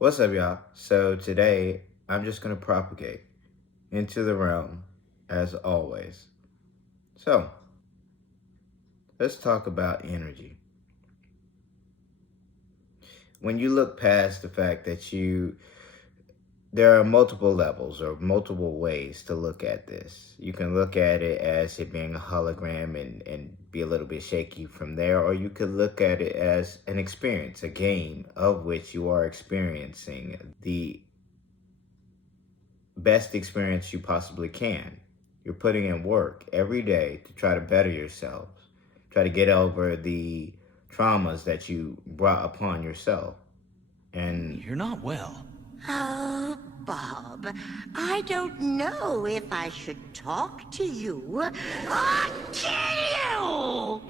What's up, y'all? So today I'm just going to propagate into the realm as always. So let's talk about energy. When you look past the fact that there are multiple levels or multiple ways to look at this. You can look at it as it being a hologram and be a little bit shaky from there, or you could look at it as an experience, a game of which you are experiencing the best experience you possibly can. You're putting in work every day to try to better yourself, try to get over the traumas that you brought upon yourself. And You're not well. Oh, Bob, I don't know if I should talk to you or kill you!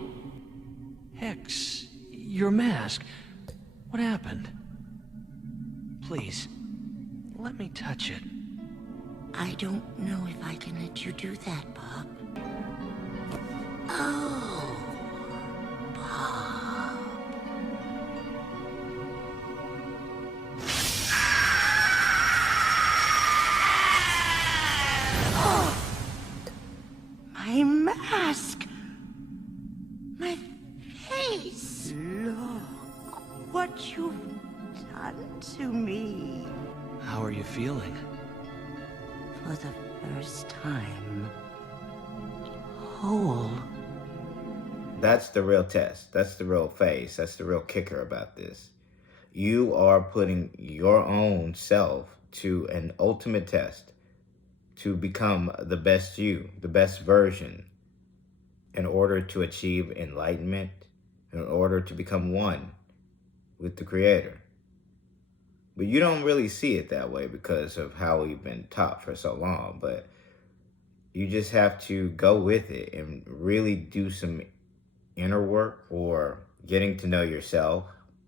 Hex, your mask. What happened? Please, let me touch it. I don't know if I can let you do that, Bob. Oh, Bob. My mask! My face! Look what you've done to me. How are you feeling? For the first time, whole. that's the real test. That's the real phase. That's the real kicker about this. You are putting your own self to an ultimate test to become the best you, the best version, in order to achieve enlightenment, in order to become one with the Creator. But you don't really see it that way because of how we've been taught for so long. But you just have to go with it and really do some inner work or getting to know yourself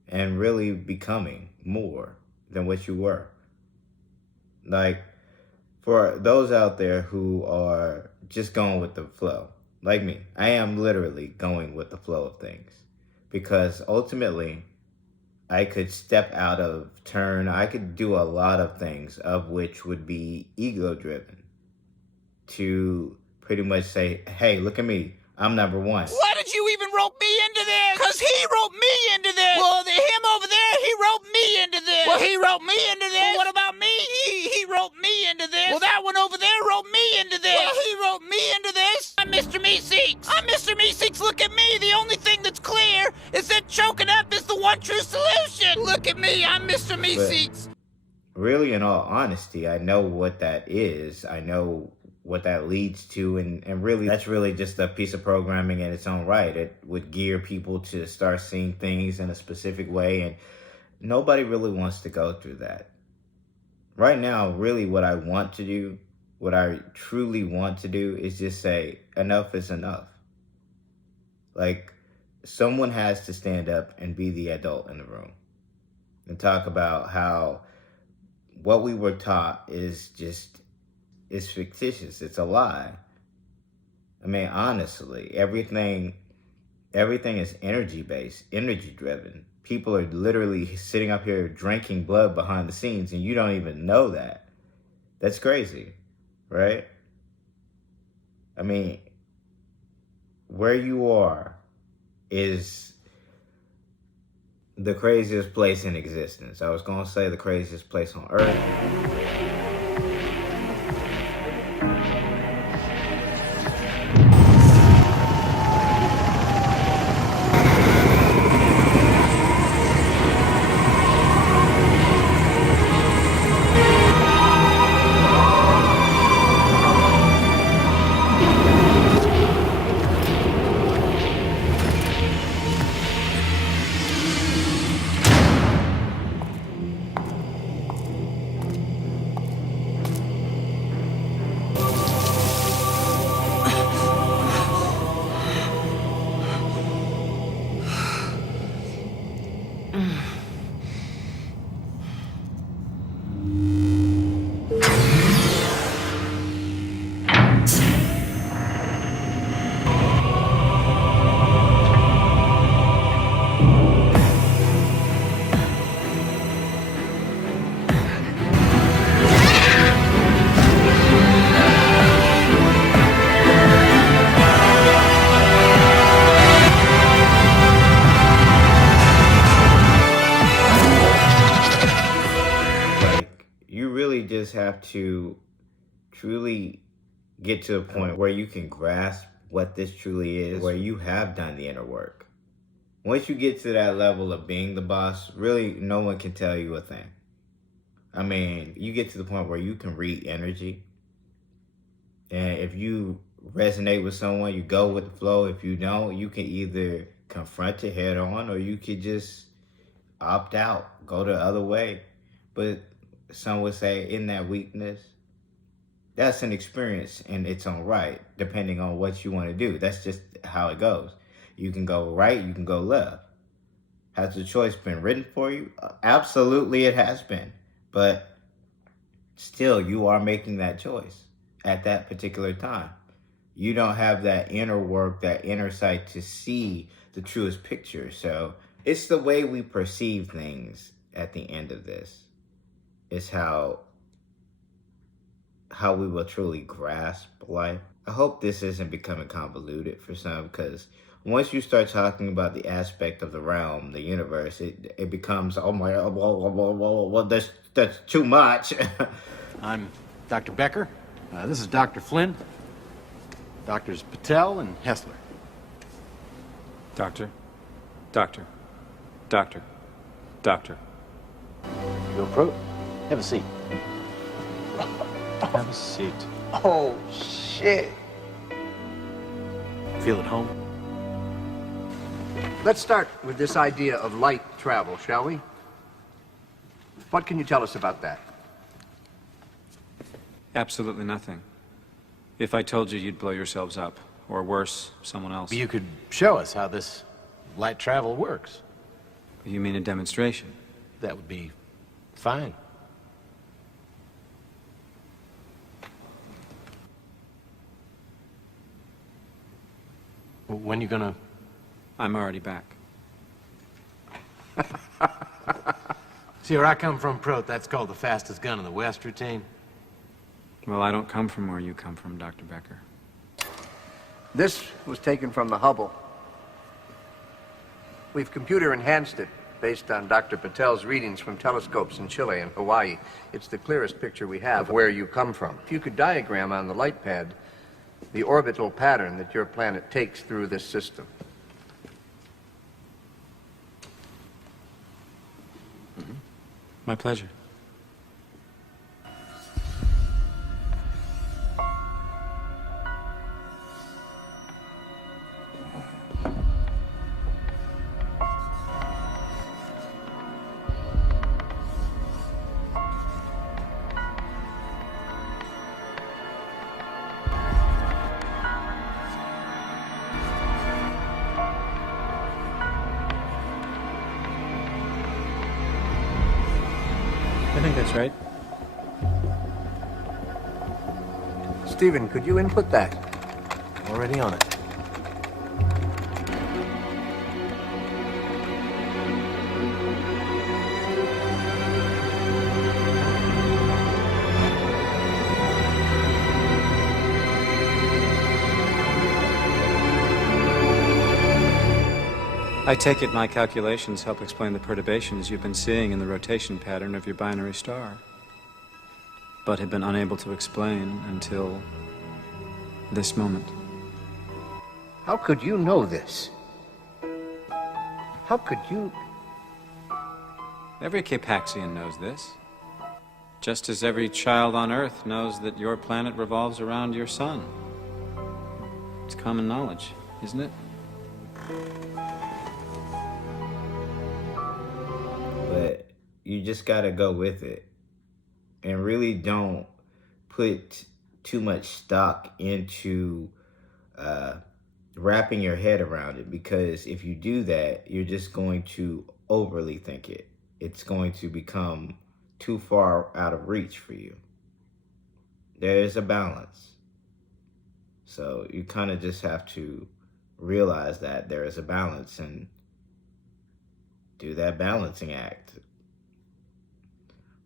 and really becoming more than what you were. Like, for those out there who are just going with the flow, like me, I am literally going with the flow of things because ultimately I could step out of turn. I could do a lot of things of which would be ego driven to pretty much say, hey, look at me. I'm number one. Why did you even rope me into this? Because he roped me into this. Well, him over there, he roped me into this. Well, he roped me into this. Well, what about me? He roped me into this. Well, that one over there roped me into this. Well, he roped me into this. I'm Mr. Meeseeks. I'm Mr. Meeseeks. Look at me. The only thing that's clear is that choking up is the one true solution. Look at me. I'm Mr. Meeseeks. Really, in all honesty, I know what that is. I know what that leads to, and really that's really just a piece of programming in its own right. It would gear people to start seeing things in a specific way, and nobody really wants to go through that. Right now, really what I want to do, what I truly want to do is just say, enough is enough. Like, someone has to stand up and be the adult in the room and talk about how what we were taught is fictitious. It's a lie. I mean, honestly, everything is energy based, energy driven. People are literally sitting up here drinking blood behind the scenes and you don't even know that. That's crazy, right? I mean, where you are is the craziest place in existence. I was going to say the craziest place on earth. just have to truly get to a point where you can grasp what this truly is, where you have done the inner work. Once you get to that level of being the boss, really no one can tell you a thing. I mean, you get to the point where you can read energy. And if you resonate with someone, you go with the flow. If you don't, you can either confront it head on or you could just opt out, go the other way. But some would say in that weakness, that's an experience in its own right, depending on what you want to do. That's just how it goes. You can go right, you can go left. Has the choice been written for you? Absolutely it has been. But still, you are making that choice at that particular time. You don't have that inner work, that inner sight to see the truest picture. So it's the way we perceive things at the end of this. It's how we will truly grasp life. I hope this isn't becoming convoluted for some, because once you start talking about the aspect of the realm, the universe, it becomes, oh my, well, that's too much. I'm Dr. Becker. This is Dr. Flynn. Doctors Patel and Hessler. Doctor. Go Pro. Have a seat. Have a seat. Oh, shit. Feel at home? Let's start with this idea of light travel, shall we? What can you tell us about that? Absolutely nothing. If I told you, you'd blow yourselves up. Or worse, someone else. You could show us how this light travel works. You mean a demonstration? That would be fine. When you gonna... I'm already back. See, where I come from, Prot, that's called the fastest gun in the West routine. Well, I don't come from where you come from, Dr. Becker. This was taken from the Hubble. We've computer enhanced it based on Dr. Patel's readings from telescopes in Chile and Hawaii. It's the clearest picture we have of where you come from. If you could diagram on the light pad the orbital pattern that your planet takes through this system. My pleasure. I think that's right. Stephen, could you input that? Already on it. I take it my calculations help explain the perturbations you've been seeing in the rotation pattern of your binary star, but have been unable to explain until this moment. How could you know this? How could you... Every Capaxian knows this, just as every child on Earth knows that your planet revolves around your sun. It's common knowledge, isn't it? But you just gotta go with it. And really don't put too much stock into wrapping your head around it, because if you do that, you're just going to overly think it. It's going to become too far out of reach for you. There is a balance. So you kind of just have to realize that there is a balance and do that balancing act.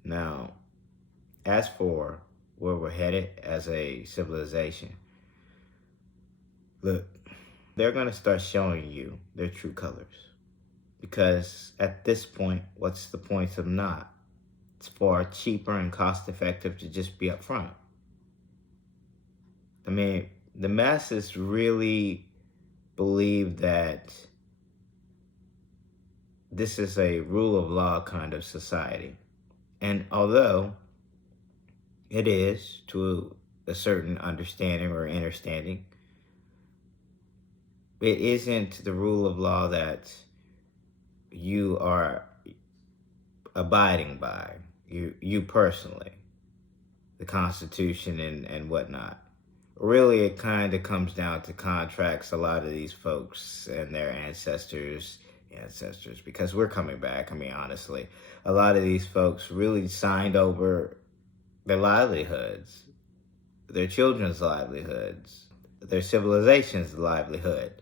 Now, as for where we're headed as a civilization, look, they're going to start showing you their true colors. Because at this point, what's the point of not it's far cheaper and cost-effective to just be upfront. I mean, the masses really believe that this is a rule of law kind of society. And although it is to a certain understanding or understanding, it isn't the rule of law that you are abiding by, you personally, the Constitution and whatnot. Really, it kind of comes down to contracts a lot of these folks and their ancestors, because we're coming back. I mean, honestly, a lot of these folks really signed over their livelihoods, their children's livelihoods, their civilization's livelihood.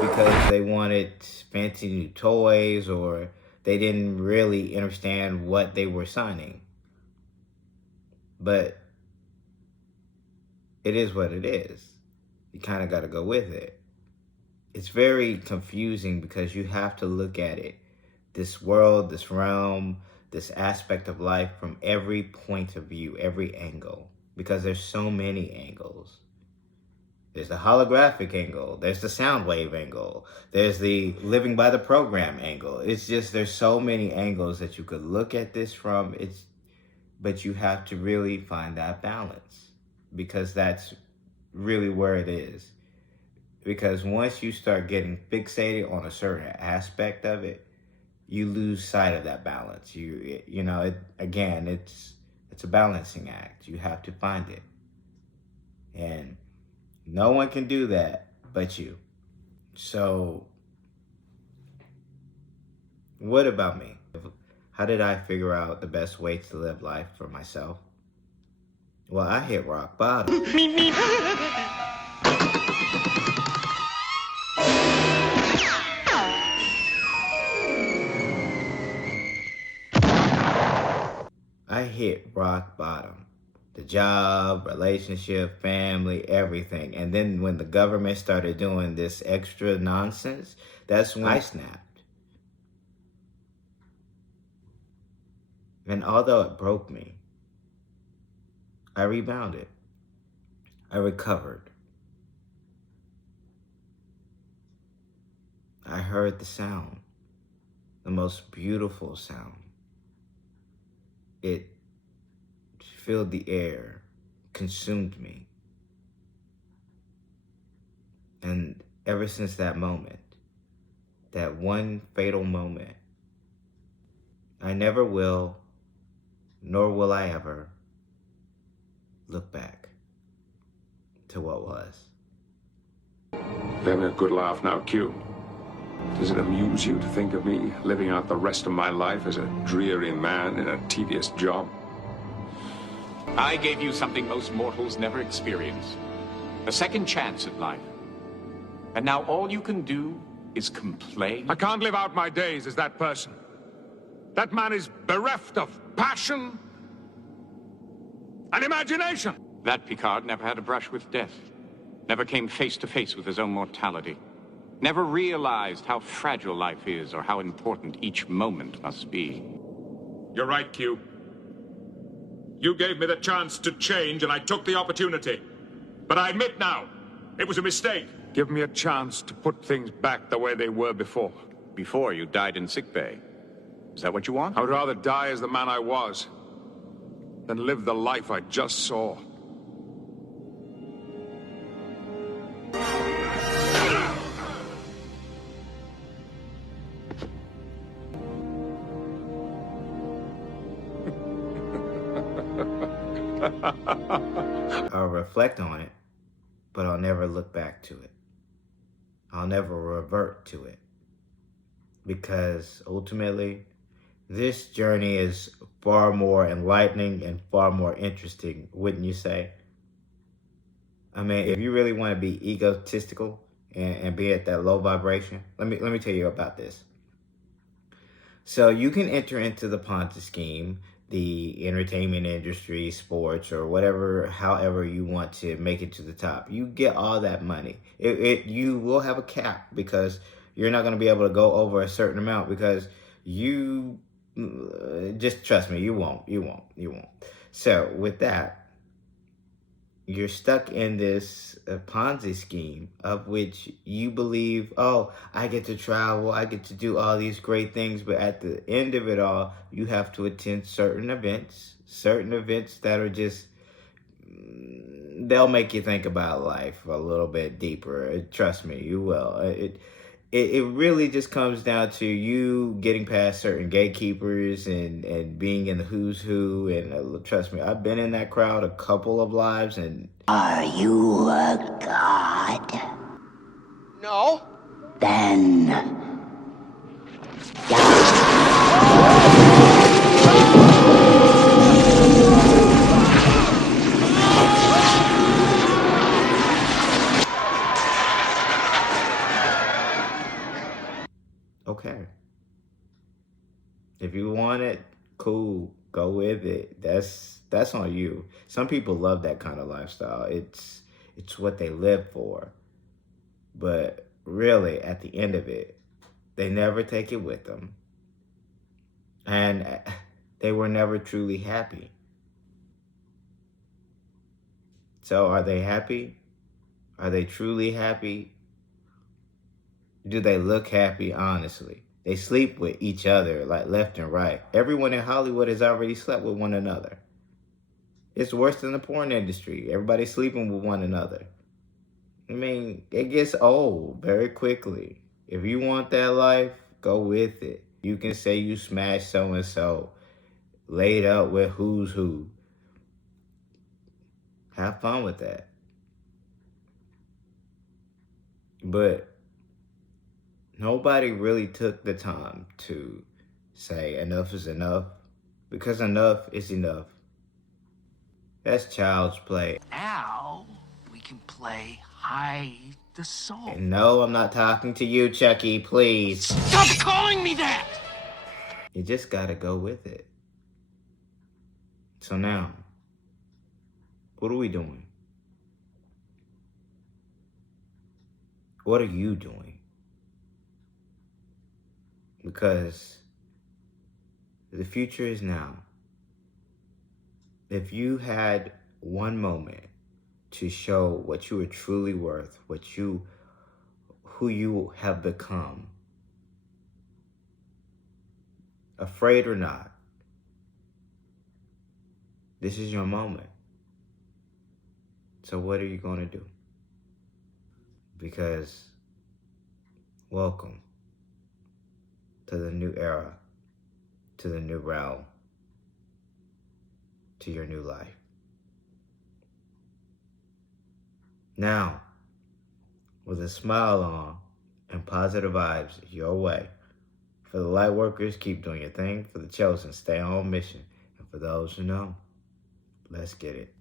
Because they wanted fancy new toys, or they didn't really understand what they were signing. But it is what it is. You kind of got to go with it. It's very confusing because you have to look at it, this world, this realm, this aspect of life from every point of view, every angle, because there's so many angles. There's the holographic angle. There's the sound wave angle. There's the living by the program angle. It's just, there's so many angles that you could look at this from. But you have to really find that balance, because that's really where it is. Because once you start getting fixated on a certain aspect of it, you lose sight of that balance. It's a balancing act. You have to find it. And no one can do that but you. So, what about me? How did I figure out the best way to live life for myself? Well, I hit rock bottom. I hit rock bottom. The job, relationship, family, everything. And then when the government started doing this extra nonsense, that's when I snapped. And although it broke me, I rebounded. I recovered. I heard the sound, the most beautiful sound. It filled the air, consumed me. And ever since that moment, that one fatal moment, I never will, nor will I ever, look back to what was. Having a good laugh now, Q. Does it amuse you to think of me living out the rest of my life as a dreary man in a tedious job? I gave you something most mortals never experience. A second chance at life. And now all you can do is complain? I can't live out my days as that person. That man is bereft of passion and imagination. That Picard never had a brush with death. Never came face to face with his own mortality. Never realized how fragile life is or how important each moment must be. You're right, Q. You gave me the chance to change, and I took the opportunity. But I admit now, it was a mistake. Give me a chance to put things back the way they were before. Before you died in sickbay. Is that what you want? I would rather die as the man I was than live the life I just saw. I'll reflect on it, but I'll never look back to it. I'll never revert to it. Because ultimately, this journey is far more enlightening and far more interesting, wouldn't you say? I mean, if you really want to be egotistical and be at that low vibration, let me tell you about this. So you can enter into the Ponzi scheme, the entertainment industry, sports, or whatever, however you want to make it to the top. You get all that money. You will have a cap because you're not going to be able to go over a certain amount because you, just trust me, you won't. So with that, you're stuck in this Ponzi scheme of which you believe, oh, I get to travel, I get to do all these great things, but at the end of it all, you have to attend certain events that are just, they'll make you think about life a little bit deeper. Trust me, you will. It really just comes down to you getting past certain gatekeepers and being in the who's who. And trust me, I've been in that crowd a couple of lives. And Are you a god? No. Then okay, if you want it, cool, go with it. That's on you. Some people love that kind of lifestyle. It's what they live for. But really, at the end of it, they never take it with them. And they were never truly happy. So are they happy? Are they truly happy? Do they look happy, honestly? They sleep with each other, like left and right. Everyone in Hollywood has already slept with one another. It's worse than the porn industry. Everybody's sleeping with one another. I mean, it gets old very quickly. If you want that life, go with it. You can say you smashed so-and-so, laid up with who's who. Have fun with that. But nobody really took the time to say enough is enough, because enough is enough. That's child's play. Now we can play hide the soul. And no, I'm not talking to you, Chucky, please. Stop calling me that! You just gotta go with it. So now, what are we doing? What are you doing? Because the future is now. If you had one moment to show what you are truly worth, who you have become, afraid or not, this is your moment. So what are you going to do? Because welcome to the new era, to the new realm, to your new life. Now, with a smile on and positive vibes your way, for the light workers, keep doing your thing. For the chosen, stay on mission. And for those who know, let's get it.